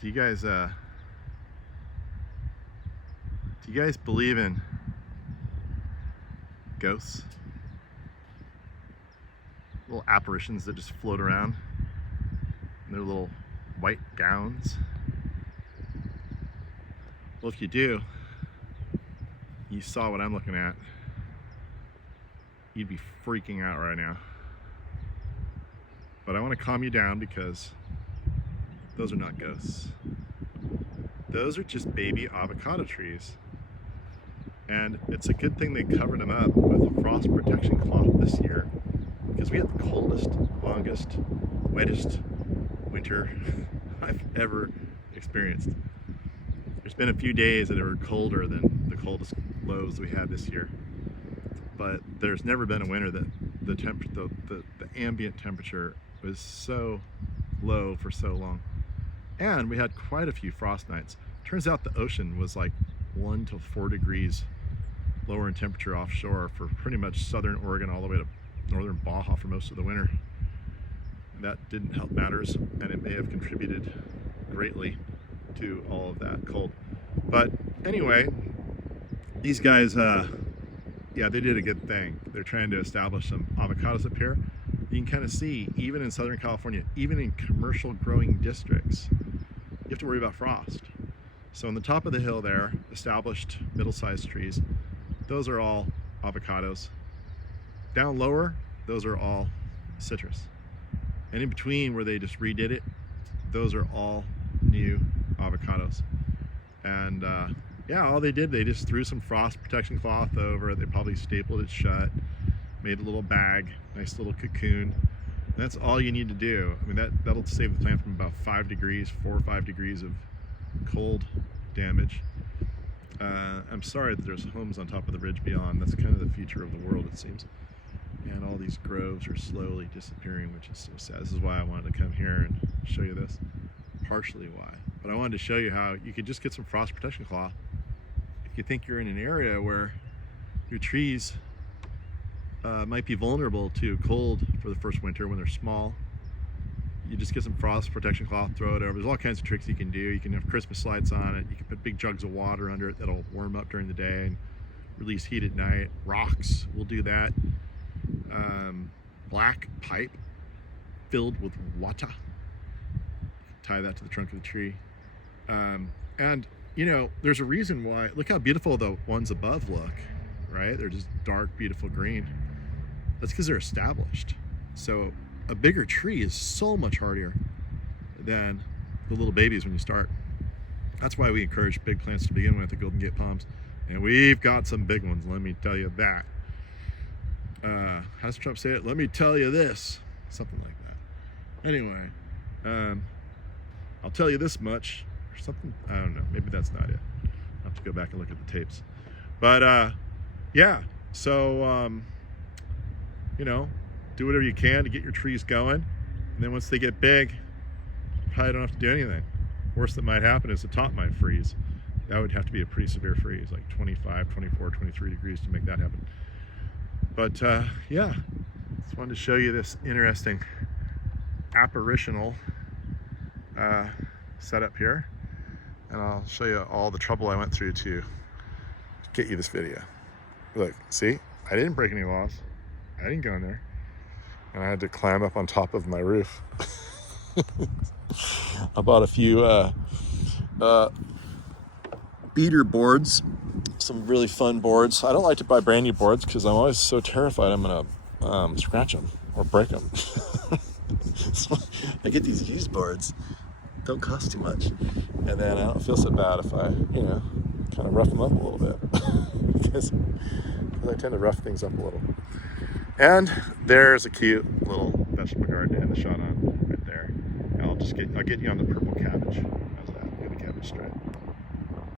Do you guys believe in ghosts? Little apparitions that just float around in their little white gowns? Well, if you do, you saw what I'm looking at, you'd be freaking out right now. But I want to calm you down because those are not ghosts. Those are just baby avocado trees. And it's a good thing they covered them up with a frost protection cloth this year, because we had the coldest, longest, wettest winter I've ever experienced. There's been a few days that were colder than the coldest lows we had this year, but there's never been a winter that the ambient temperature was so low for so long. And we had quite a few frost nights. Turns out the ocean was like 1 to 4 degrees lower in temperature offshore for pretty much southern Oregon all the way to northern Baja for most of the winter. That didn't help matters, and it may have contributed greatly to all of that cold. But anyway, these guys, yeah, they did a good thing. They're trying to establish some avocados up here. You can kind of see, even in Southern California, even in commercial growing districts, you have to worry about frost. So on the top of the hill there, established middle-sized trees, those are all avocados. Down lower, those are all citrus. And in between where they just redid it, those are all new avocados. And yeah, all they did, they just threw some frost protection cloth over it. They probably stapled it shut, made a little bag, nice little cocoon. And that's all you need to do. I mean, that'll save the plant from about 5 degrees, 4 or 5 degrees of cold damage. I'm sorry that there's homes on top of the ridge beyond. That's kind of the future of the world, it seems. And all these groves are slowly disappearing, which is so sad. This is why I wanted to come here and show you this. Partially why. But I wanted to show you how you could just get some frost protection cloth. If you think you're in an area where your trees might be vulnerable to cold for the first winter when they're small, you just get some frost protection cloth, throw it over. There's all kinds of tricks you can do. You can have Christmas lights on it. You can put big jugs of water under it that'll warm up during the day and release heat at night. Rocks will do that. Black pipe filled with water. Tie that to the trunk of the tree. And you know, there's a reason why. Look how beautiful the ones above look, right? They're just dark, beautiful green. That's because they're established. So a bigger tree is so much hardier than the little babies when you start. That's why we encourage big plants to begin with, the Golden Gate palms. And we've got some big ones, let me tell you that. How's Trump say it? Let me tell you this. Something like that. Anyway, I'll tell you this much, or something. I don't know. Maybe that's not it. I'll have to go back and look at the tapes. But yeah, so you know, do whatever you can to get your trees going. And then once they get big, you probably don't have to do anything. Worst that might happen is the top might freeze. That would have to be a pretty severe freeze, like 25, 24, 23 degrees to make that happen. But yeah, just wanted to show you this interesting apparitional setup here. And I'll show you all the trouble I went through to get you this video. Look, see, I didn't break any laws. I didn't go in there. And I had to climb up on top of my roof. I bought a few beater boards, some really fun boards. I don't like to buy brand new boards because I'm always so terrified I'm gonna scratch them or break them. So I get these used boards, don't cost too much, and then I don't feel so bad if I, you know, kind of rough them up a little bit because I tend to rough things up a little. And there's a cute little vegetable garden to end the shot on right there. And I'll get you on the purple cabbage. How's that? Look at the cabbage stripe.